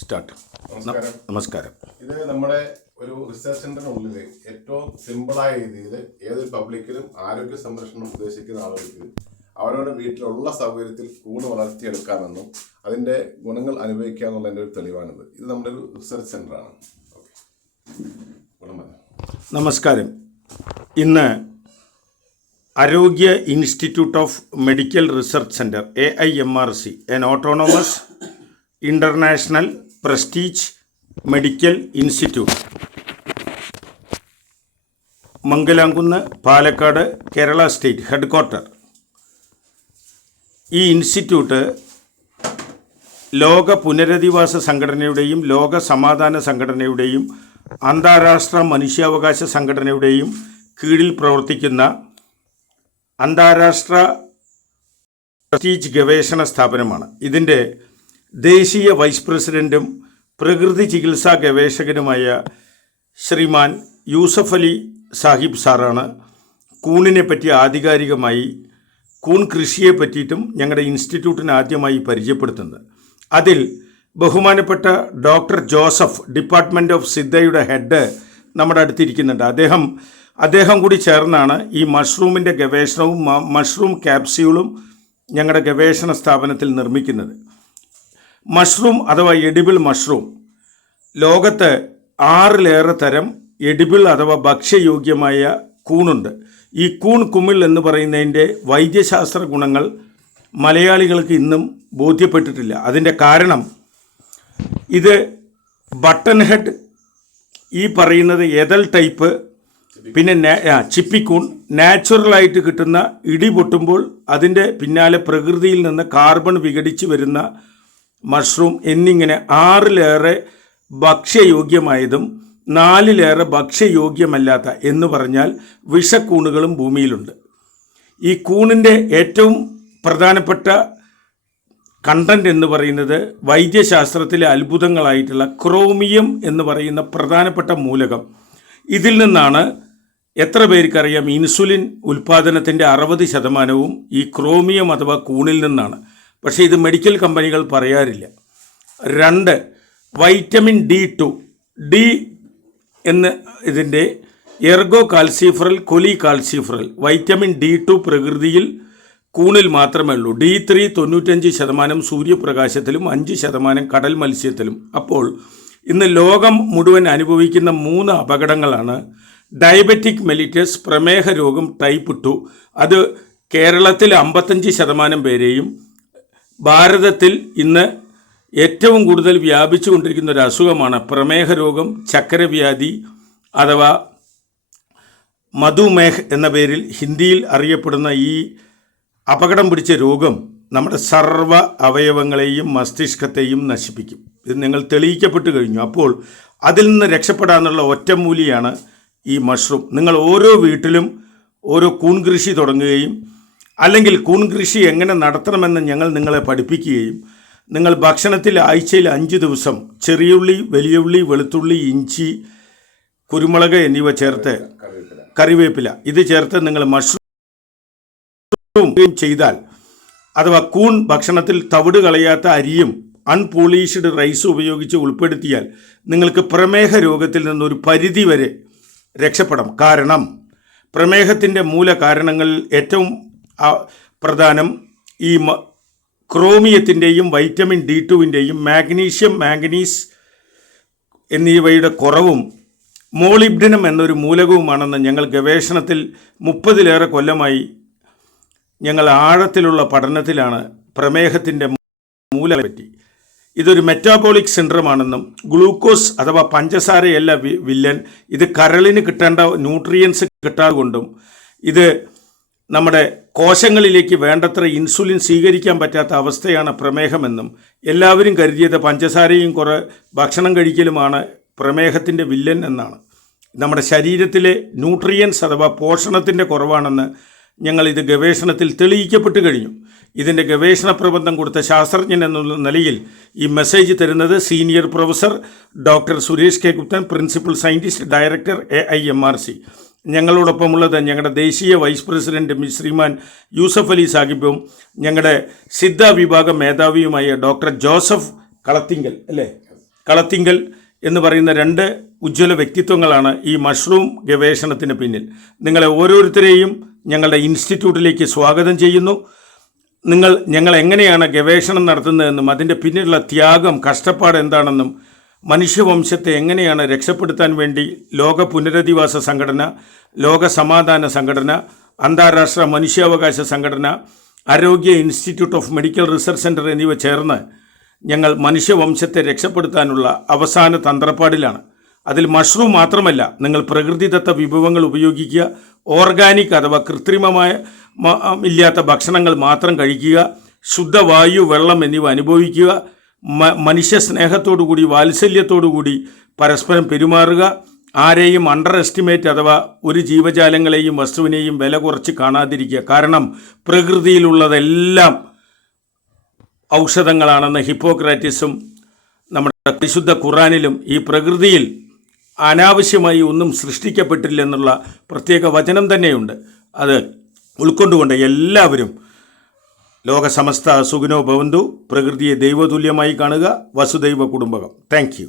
Start. നമസ്കാരം. നമസ്കാരം. ഇത് നമ്മുടെ ഒരു റിസർച്ച് സെന്ററിനുള്ളിൽ ഏറ്റവും സിമ്പിളായ രീതിയിൽ ഏതൊരു പബ്ലിക്കിലും ആരോഗ്യ സംരക്ഷണം ഉദ്ദേശിക്കുന്ന ആളുകൾക്ക് അവരവരുടെ വീട്ടിലുള്ള സൗകര്യത്തിൽ കൂണ് വളർത്തിയെടുക്കാമെന്നും അതിൻ്റെ ഗുണങ്ങൾ അനുഭവിക്കാമെന്നുള്ളതിൻ്റെ ഒരു തെളിവാണിത്. ഇത് നമ്മുടെ ഒരു റിസർച്ച് സെന്ററാണ്. നമസ്കാരം. ഇന്ന് ആരോഗ്യ institute of medical research centre AIMRC, an autonomous international prestige medical institute, Mangalamkunnu, Palakkad, Kerala state headquarter. ഈ ഇൻസ്റ്റിറ്റ്യൂട്ട് ലോക പുനരധിവാസ സംഘടനയുടെയും ലോക സമാധാന സംഘടനയുടെയും അന്താരാഷ്ട്ര മനുഷ്യാവകാശ സംഘടനയുടെയും കീഴിൽ പ്രവർത്തിക്കുന്ന അന്താരാഷ്ട്ര പ്രസ്റ്റീജ് ഗവേഷണ സ്ഥാപനമാണ്. ഇതിൻ്റെ ദേശീയ വൈസ് പ്രസിഡൻറ്റും പ്രകൃതി ചികിത്സാ ഗവേഷകനുമായ ശ്രീമാൻ യൂസഫ് അലി സാഹിബ് സാറാണ് കൂണിനെ പറ്റി ആധികാരികമായി കൂൺ കൃഷിയെ പറ്റിയിട്ടും ഞങ്ങളുടെ ഇൻസ്റ്റിറ്റ്യൂട്ടിന് ആദ്യമായി പരിചയപ്പെടുത്തുന്നത്. അതിൽ ബഹുമാനപ്പെട്ട ഡോക്ടർ ജോസഫ്, ഡിപ്പാർട്ട്മെൻറ്റ് ഓഫ് സിദ്ധയുടെ ഹെഡ്, നമ്മുടെ അടുത്തിരിക്കുന്നുണ്ട്. അദ്ദേഹം കൂടി ചേർന്നാണ് ഈ മഷ്റൂമിൻ്റെ ഗവേഷണവും മഷ്റൂം ക്യാപ്സ്യൂളും ഞങ്ങളുടെ ഗവേഷണ സ്ഥാപനത്തിൽ നിർമ്മിക്കുന്നത്. മഷ്റൂം അഥവാ എഡിബിൾ മഷ്റൂം, ലോകത്ത് 6 തരം എഡിബിൾ അഥവാ ഭക്ഷ്യയോഗ്യമായ കൂണുണ്ട്. ഈ കൂൺ കുമിൾ എന്ന് പറയുന്നതിൻ്റെ വൈദ്യശാസ്ത്ര ഗുണങ്ങൾ മലയാളികൾക്ക് ഇന്നും ബോധ്യപ്പെട്ടിട്ടില്ല. അതിൻ്റെ കാരണം ഇത് ബട്ടൺ ഹെഡ്, ഈ പറയുന്നത് എതൽ ടൈപ്പ്, പിന്നെ ചിപ്പിക്കൂൺ, നാച്ചുറലായിട്ട് കിട്ടുന്ന ഇടി പൊട്ടുമ്പോൾ അതിൻ്റെ പിന്നാലെ പ്രകൃതിയിൽ നിന്ന് കാർബൺ വിഘടിച്ച് വരുന്ന മഷ്റൂം എന്നിങ്ങനെ 6 ഭക്ഷ്യയോഗ്യമായതും 4 ഭക്ഷ്യയോഗ്യമല്ലാത്ത എന്ന് പറഞ്ഞാൽ വിഷക്കൂണുകളും ഭൂമിയിലുണ്ട്. ഈ കൂണിൻ്റെ ഏറ്റവും പ്രധാനപ്പെട്ട കണ്ടന്റ് എന്ന് പറയുന്നത് വൈദ്യശാസ്ത്രത്തിലെ അത്ഭുതങ്ങളായിട്ടുള്ള ക്രോമിയം എന്ന് പറയുന്ന പ്രധാനപ്പെട്ട മൂലകം. ഇതിൽ നിന്നാണ്, എത്ര പേർക്കറിയാം, ഇൻസുലിൻ ഉൽപ്പാദനത്തിൻ്റെ 60% ഈ ക്രോമിയം അഥവാ കൂണിൽ നിന്നാണ്. പക്ഷേ ഇത് മെഡിക്കൽ കമ്പനികൾ പറയാറില്ല. 2, വൈറ്റമിൻ D2, ഡി എന്ന് ഇതിൻ്റെ എർഗോ കാൽസിഫറൽ, കൊലി കാൽസിഫറൽ, വൈറ്റമിൻ D2 പ്രകൃതിയിൽ കൂണിൽ മാത്രമേ ഉള്ളൂ. D3 95% സൂര്യപ്രകാശത്തിലും 5% കടൽ മത്സ്യത്തിലും. അപ്പോൾ ഇന്ന് ലോകം മുഴുവൻ അനുഭവിക്കുന്ന 3 അപകടങ്ങളാണ്. ഡയബറ്റിക് മെലിറ്റസ്, പ്രമേഹ രോഗം ടൈപ്പ് 2, അത് കേരളത്തിൽ 55% പേരെയും, ഭാരതത്തിൽ ഇന്ന് ഏറ്റവും കൂടുതൽ വ്യാപിച്ചുകൊണ്ടിരിക്കുന്ന ഒരു അസുഖമാണ് പ്രമേഹ രോഗം, ചക്കരവ്യാധി അഥവാ മധുമേഹ് എന്ന പേരിൽ ഹിന്ദിയിൽ അറിയപ്പെടുന്ന ഈ അപകടം പിടിച്ച രോഗം നമ്മുടെ സർവ്വ അവയവങ്ങളെയും മസ്തിഷ്കത്തെയും നശിപ്പിക്കും. ഇത് നിങ്ങൾ തെളിയിക്കപ്പെട്ടു കഴിഞ്ഞു. അപ്പോൾ അതിൽ നിന്ന് രക്ഷപ്പെടാനുള്ള ഒറ്റമൂലിയാണ് ഈ മഷ്റൂം. നിങ്ങൾ ഓരോ വീട്ടിലും ഓരോ കൂൺ കൃഷി തുടങ്ങുകയും അല്ലെങ്കിൽ കൂൺ കൃഷി എങ്ങനെ നടത്തണമെന്ന് ഞങ്ങൾ നിങ്ങളെ പഠിപ്പിക്കുകയും നിങ്ങൾ ഭക്ഷണത്തിൽ ആഴ്ചയിൽ 5 ദിവസം ചെറിയുള്ളി, വലിയുള്ളി, വെളുത്തുള്ളി, ഇഞ്ചി, കുരുമുളക് എന്നിവ ചേർത്ത്, കറിവേപ്പില ഇത് ചേർത്ത് നിങ്ങൾ മഷ്റൂം ചെയ്താൽ, അഥവാ കൂൺ ഭക്ഷണത്തിൽ തവിട് കളയാത്ത അരിയും അൺപോളീഷ്ഡ് റൈസ് ഉപയോഗിച്ച് ഉൾപ്പെടുത്തിയാൽ നിങ്ങൾക്ക് പ്രമേഹ രോഗത്തിൽ നിന്നൊരു പരിധി വരെ രക്ഷപ്പെടാം. കാരണം പ്രമേഹത്തിൻ്റെ മൂല കാരണങ്ങളിൽ ഏറ്റവും പ്രധാനം ഈ ക്രോമിയത്തിൻ്റെയും വൈറ്റമിൻ D2വിൻ്റെയും മാഗ്നീഷ്യം, മാംഗനീസ് എന്നിവയുടെ കുറവും മോളിബ്ഡിനം എന്നൊരു മൂലകവുമാണെന്ന് ഞങ്ങൾ ഗവേഷണത്തിൽ 30 കൊല്ലമായി ഞങ്ങൾ ആഴത്തിലുള്ള പഠനത്തിലാണ് പ്രമേഹത്തിൻ്റെ മൂലത്തെ പറ്റി. ഇതൊരു മെറ്റാബോളിക് സിൻഡ്രോമാണെന്നും ഗ്ലൂക്കോസ് അഥവാ പഞ്ചസാരയല്ല വില്ലൻ, ഇത് കരളിന് കിട്ടേണ്ട ന്യൂട്രിയൻസ് കിട്ടാതെ കൊണ്ടും ഇത് നമ്മുടെ കോശങ്ങളിലേക്ക് വേണ്ടത്ര ഇൻസുലിൻ സ്വീകരിക്കാൻ പറ്റാത്ത അവസ്ഥയാണ് പ്രമേഹമെന്നും എല്ലാവരും കരുതിയത് പഞ്ചസാരയും കുറേ ഭക്ഷണം കഴിക്കലുമാണ് പ്രമേഹത്തിൻ്റെ വില്ലൻ എന്നാണ്. നമ്മുടെ ശരീരത്തിലെ ന്യൂട്രിയൻസ് അഥവാ പോഷണത്തിൻ്റെ കുറവാണെന്ന് ഞങ്ങൾ ഇത് ഗവേഷണത്തിൽ തെളിയിക്കപ്പെട്ടു കഴിഞ്ഞു. ഇതിൻ്റെ ഗവേഷണ പ്രബന്ധം കൊടുത്ത ശാസ്ത്രജ്ഞൻ എന്നുള്ള നിലയിൽ ഈ മെസ്സേജ് തരുന്നത് senior professor doctor Suresh K Guptan, principal scientist, director AIMRC. ഞങ്ങളോടൊപ്പമുള്ളത് ഞങ്ങളുടെ ദേശീയ വൈസ് പ്രസിഡന്റ് ശ്രീമാൻ യൂസഫ് അലി സാഹിബും ഞങ്ങളുടെ സിദ്ധ വിഭാഗം മേധാവിയുമായ ഡോക്ടർ ജോസഫ് കളത്തിങ്കൽ, അല്ലേ? കളത്തിങ്കൽ എന്ന് പറയുന്ന 2 ഉജ്ജ്വല വ്യക്തിത്വങ്ങളാണ് ഈ മഷ്റൂം ഗവേഷണത്തിന് പിന്നിൽ. നിങ്ങളെ ഓരോരുത്തരെയും ഞങ്ങളുടെ ഇൻസ്റ്റിറ്റ്യൂട്ടിലേക്ക് സ്വാഗതം ചെയ്യുന്നു. ഞങ്ങൾ എങ്ങനെയാണ് ഗവേഷണം നടത്തുന്നതെന്നും അതിൻ്റെ പിന്നിലുള്ള ത്യാഗം, കഷ്ടപ്പാട് എന്താണെന്നും മനുഷ്യവംശത്തെ എങ്ങനെയാണ് രക്ഷപ്പെടുത്താൻ വേണ്ടി ലോക പുനരധിവാസ സംഘടന, ലോക സമാധാന സംഘടന, അന്താരാഷ്ട്ര മനുഷ്യാവകാശ സംഘടന, ആരോഗ്യ institute of medical research centre എന്നിവ ചേർന്ന് ഞങ്ങൾ മനുഷ്യവംശത്തെ രക്ഷപ്പെടുത്താനുള്ള അവസാന തന്ത്രപ്പാടിലാണ്. അതിൽ മഷ്റൂം മാത്രമല്ല, നിങ്ങൾ പ്രകൃതിദത്ത വിഭവങ്ങൾ ഉപയോഗിക്കുക, ഓർഗാനിക് അഥവാ കൃത്രിമമായ ഇല്ലാത്ത ഭക്ഷണങ്ങൾ മാത്രം കഴിക്കുക, ശുദ്ധവായു, വെള്ളം എന്നിവ അനുഭവിക്കുക, മനുഷ്യ സ്നേഹത്തോടുകൂടി വാത്സല്യത്തോടുകൂടി പരസ്പരം പെരുമാറുക, ആരെയും അണ്ടർ എസ്റ്റിമേറ്റ് അഥവാ ഒരു ജീവജാലങ്ങളെയും വസ്തുവിനെയും വില കുറച്ച് കാണാതിരിക്കുക. കാരണം പ്രകൃതിയിലുള്ളതെല്ലാം ഔഷധങ്ങളാണെന്ന് ഹിപ്പോക്രാറ്റീസും നമ്മുടെ പരിശുദ്ധ ഖുറാനിലും ഈ പ്രകൃതിയിൽ അനാവശ്യമായി ഒന്നും സൃഷ്ടിക്കപ്പെട്ടില്ലെന്നുള്ള പ്രത്യേക വചനം തന്നെയുണ്ട്. അത് ഉൾക്കൊണ്ടുകൊണ്ട് എല്ലാവരും ലോകസമസ്ത സുഖിനോ ഭവന്തു, പ്രകൃതിയെ ദൈവതുല്യമായി കാണുക, വസുദൈവ കുടുംബകം. Thank you.